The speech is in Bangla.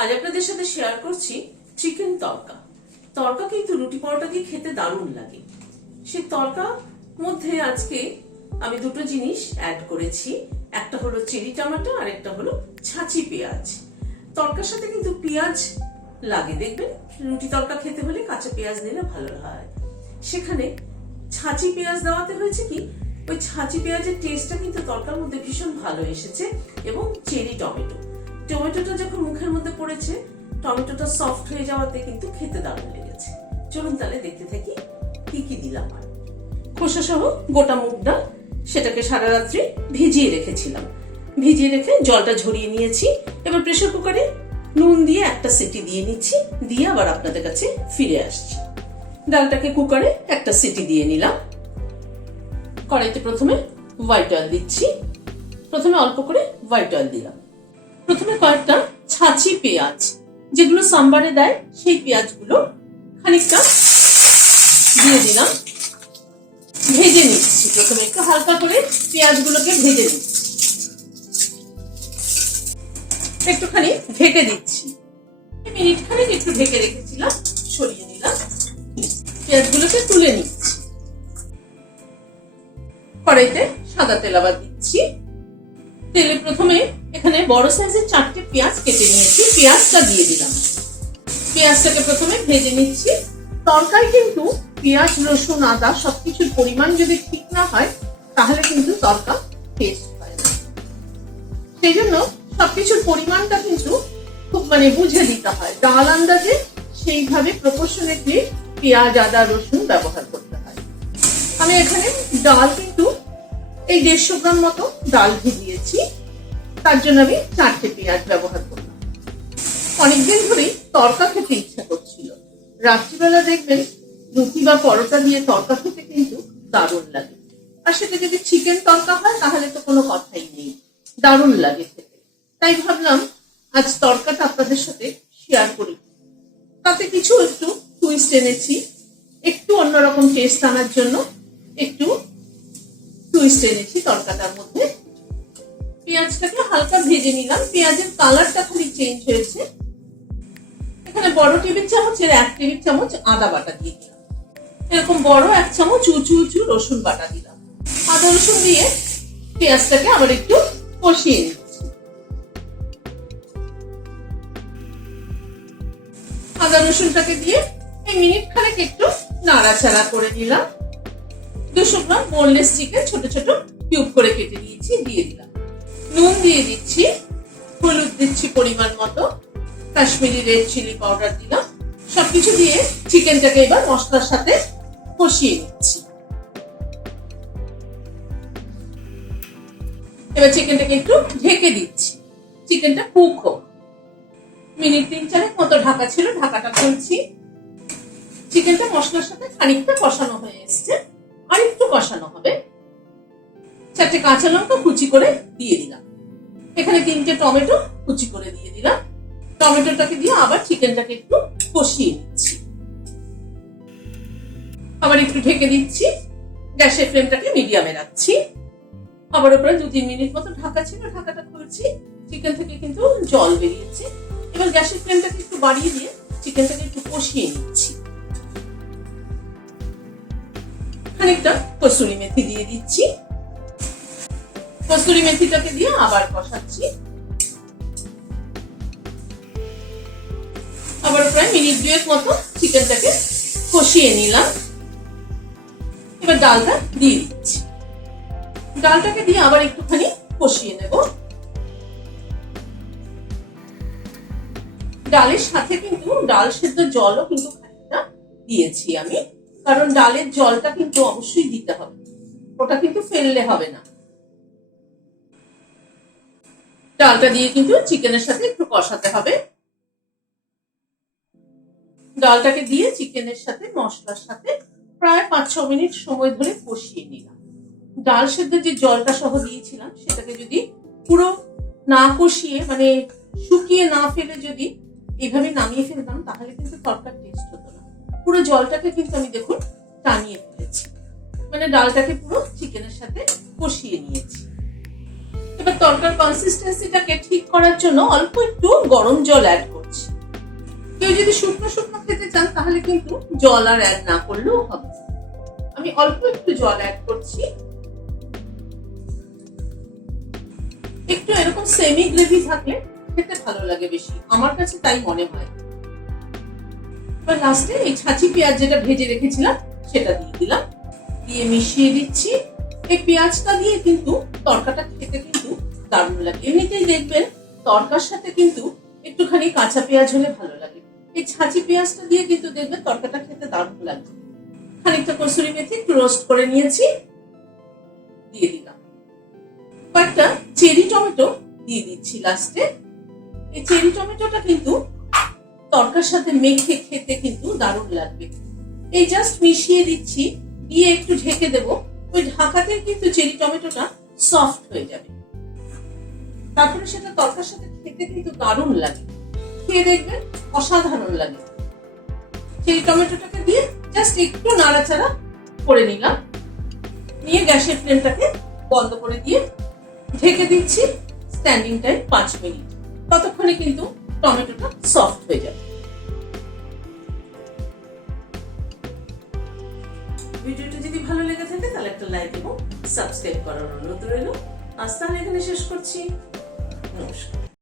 আজ আপনাদের সাথে শেয়ার করছি চিকেন তড়কা। তড়কা কিন্তু রুটি পরোটা দিয়ে খেতে দারুণ লাগে। সেই তড়কার মধ্যে আজকে আমি দুটো জিনিস অ্যাড করেছি, একটা হলো চেরি টমেটো আর একটা হলো ছাঁচি পেঁয়াজ। তড়কার সাথে কিন্তু পেঁয়াজ লাগে, দেখবেন রুটি তড়কা খেতে হলে কাঁচা পেঁয়াজ দিলে ভালো হয়। সেখানে ছাঁচি পেঁয়াজ দেওয়াতে হয়েছে কি, ওই ছাঁচি পেঁয়াজের টেস্টটা কিন্তু তড়কার মধ্যে ভীষণ ভালো এসেছে। এবং চেরি টমেটোটা যখন মুখের মধ্যে পড়েছে, টমেটোটা সফট হয়ে যাওয়াতে কিন্তু খেতে দারুণ লেগেছে। চলুন তাহলে দেখতে থাকি কি কি দিলাম। আর খোসা সহ গোটা মুগ ডাল, সেটাকে সারা রাত্রি ভিজিয়ে রেখেছিলাম। ভিজিয়ে রেখে জলটা ঝরিয়ে নিয়েছি। এবার প্রেসার কুকারে নুন দিয়ে একটা সিটি দিয়ে নিচ্ছি, দিয়ে আবার আপনাদের কাছে ফিরে আসছি। ডালটাকে কুকারে একটা সিটি দিয়ে নিলাম। কড়াইতে প্রথমে হোয়াইট অয়েল দিচ্ছি। প্রথমে অল্প করে হোয়াইট অয়েল দিলাম। প্রথমে কয়েকটা ছাঁচি পেঁয়াজ, যেগুলো সাম্বারে দেয়, সেই পেঁয়াজগুলো খানিকটা দিয়ে দিলাম। ভেজে নিচ্ছি, প্রথমে একটু হালকা করে পেঁয়াজগুলোকে ভেজে নিচ্ছি। একটুখানি ঢেকে দিচ্ছি, মিনিট খানিক একটু ঢেকে রেখেছিলাম, সরিয়ে নিলাম। পেঁয়াজগুলোকে তুলে নিচ্ছি। কড়াইতে সাদা তেল আবার দিচ্ছি। তেলে প্রথমে এখানে বড় সাইজের 4টে পেঁয়াজ কেটে নিয়েছি, পেঁয়াজটা দিয়ে দিলাম। পেঁয়াজটাকে প্রথমে ভেজে নিচ্ছি। তরকারি কিন্তু পেঁয়াজ, রসুন, আদা সবকিছুর পরিমাণ যদি ঠিক না হয়, তাহলে কিন্তু তরকা টেস্ট হয় না। সেই জন্য সবকিছুর পরিমাণটা কিন্তু খুব বুঝে দিতে হয়। ডাল আন্দাজে সেইভাবে প্রপোর্শনেটলি পেঁয়াজ, আদা, রসুন ব্যবহার করতে হয়। আমি এখানে ডাল কিন্তু এই 150 গ্রাম মতো ডাল ভিজিয়েছি, তার জন্য আমি 4টে পেঁয়াজ ব্যবহার করলাম। অনেকদিন ধরেই তড়কা খেতে ইচ্ছা করছিল। রাত্রিবেলা দেখবেন রুটি বা পরোটা দিয়ে তড়কা খেতে কিন্তু দারুণ লাগে। আর সেটা যদি চিকেন তড়কা হয় তাহলে তো কোনো কথাই নেই, দারুণ লাগে খেতে। তাই ভাবলাম আজ তড়কাটা আপনাদের সাথে শেয়ার করি। তাতে কিছু একটু টুইস্ট এনেছি, একটু অন্যরকম টেস্ট আনার জন্য একটু টুইস্ট এনেছি তড়কাটার মধ্যে। পেঁয়াজটাকে হালকা ভেজে নিলাম। পেঁয়াজের কালারটা খালি চেঞ্জ হয়েছে। এখানে বড় টেবিল চামচের 1 টেবিল চামচ আদা বাটা দিয়ে দিলাম। এরকম বড় 1 চামচ উঁচু উঁচু রসুন বাটা দিলাম। আদা রসুন দিয়ে পেঁয়াজটাকে আবার একটু কষিয়ে নিচ্ছি। আদা রসুনটাকে দিয়ে এই মিনিট খানেক একটু নাড়াচাড়া করে নিলাম। 200 গ্রাম বোনলেস চিকেন ছোট ছোট কিউব করে কেটে নিয়েছি, দিয়ে দিলাম। নুন দিয়ে দিচ্ছি, হলুদ দিচ্ছি পরিমাণ মতো, কাশ্মীরি রেড চিলি পাউডার দিলাম। সবকিছু দিয়ে চিকেনটাকে এবার মশলার সাথে কষিয়ে নিচ্ছি। এবার চিকেনটাকে একটু ঢেকে দিচ্ছি, চিকেনটা কুক হোক। মিনিট 3-4 মতো ঢাকা ছিল, ঢাকাটা খুলছি। চিকেনটা মশলার সাথে খানিকটা কষানো হয়ে এসছে, আর একটু কষানো হবে। 4টে কাঁচা লঙ্কা কুচি করে দিয়ে দিলাম। এখানে 3টে টমেটো কুচি করে দিয়ে দিলাম। টমেটোটাকে দিয়ে আবার চিকেনটাকে একটু কষিয়ে নিচ্ছি। আবার একটু ঢেকে দিচ্ছি। গ্যাসের ফ্লেমটাকে মিডিয়ামে রাখছি। আবার উপরে 2-3 মিনিট মতো ঢাকা ছিল, ঢাকাটা খুলছি। চিকেন থেকে কিন্তু জল বেরিয়েছে। এবার গ্যাসের ফ্লেমটাকে একটু বাড়িয়ে দিয়ে চিকেনটাকে একটু কষিয়ে নিচ্ছি। খানিকটা কসুরি মেথি দিয়ে দিচ্ছি। কসুরি মেথিটাকে দিয়ে আবার কষাচ্ছি। আবার প্রায় মিনিট 2 মতো চিকেনটাকে কষিয়ে নিলাম। এবার ডালটা দিয়ে দিচ্ছি। ডালটাকে দিয়ে আবার একটুখানি কষিয়ে নেব। ডালের সাথে কিন্তু ডাল সেদ্ধ জলও কিন্তু খানিকটা দিয়েছি আমি, কারণ ডালের জলটা কিন্তু অবশ্যই দিতে হবে, ওটা কিন্তু ফেললে হবে না। ডালটা দিয়ে কিন্তু চিকেনের সাথে একটু কষাতে হবে। ডালটাকে দিয়ে চিকেনের সাথে মশলার সাথে প্রায় 5-6 মিনিট সময় ধরে কষিয়ে নিলাম। ডাল সেদ্ধ যে জলটা সহ দিয়েছিলাম, সেটাকে যদি পুরো না কষিয়ে শুকিয়ে না ফেলে যদি এইভাবে নামিয়ে ফেলতাম, তাহলে কিন্তু তরকার টেস্ট হতো না। পুরো জলটাকে কিন্তু আমি দেখুন টানিয়ে ফেলেছি, ডালটাকে পুরো চিকেনের সাথে কষিয়ে নিয়েছি। এবার তরকার কনসিস্টেন্সিটাকে ঠিক করার জন্য অল্প একটু গরম জল অ্যাড করছি। কেউ যদি শুকনো শুকনো খেতে চান তাহলে কিন্তু জল আর অ্যাড না করলেও হবে। আমি অল্প একটু জল অ্যাড করছি। একটু এরকম সেমি গ্রেভি থাকলে খেতে ভালো লাগে বেশি, আমার কাছে তাই মনে হয়। এবার লাস্টে এই ছাঁচি পেঁয়াজ যেটা ভেজে রেখেছিলাম সেটা দিয়ে দিলাম, দিয়ে মিশিয়ে দিচ্ছি। এই পেঁয়াজটা দিয়ে কিন্তু তরকাটা খেতে কিন্তু দারুণ লাগে। এমনিতেই দেখবেন তরকার সাথে কিন্তু একটুখানি কাঁচা পেঁয়াজ হলে ভালো লাগে। এই ছাঁচি পেঁয়াজটা দিয়ে কিন্তু দেখবেন তরকাটা খেতে দারুণ লাগে। খানিকটা কসুরি মেথি একটু রোস্ট করে নিয়েছি, দিয়ে দিলাম। কয়েকটা চেরি টমেটো দিয়ে দিচ্ছি লাস্টে। এই চেরি টমেটোটা কিন্তু তরকার সাথে মেখে খেতে কিন্তু দারুণ লাগবে। এই জাস্ট মিশিয়ে দিচ্ছি, দিয়ে একটু ঢেকে দেব। ওই ঢাকাতে কিন্তু চেরি টমেটোটা সফট হয়ে যাবে, তারপরে সেটা তরকার সাথে খেতে কিন্তু দারুণ লাগে। খেয়ে দেখবেন অসাধারণ লাগে। চেরি টমেটোটাকে দিয়ে জাস্ট একটু নাড়াচাড়া করে নিলাম, নিয়ে গ্যাসের ফ্লেমটাকে বন্ধ করে দিয়ে ঢেকে দিচ্ছি। Standing time 5 minute. ততক্ষণে কিন্তু টমেটোটা সফট হয়ে যাবে। ভিডিওটা যদি ভালো লেগে থাকে তাহলে একটা লাইক এবং সাবস্ক্রাইব করার অনুরোধ রইল। আজ তাহলে এখানে শেষ করছি। নমস্কার।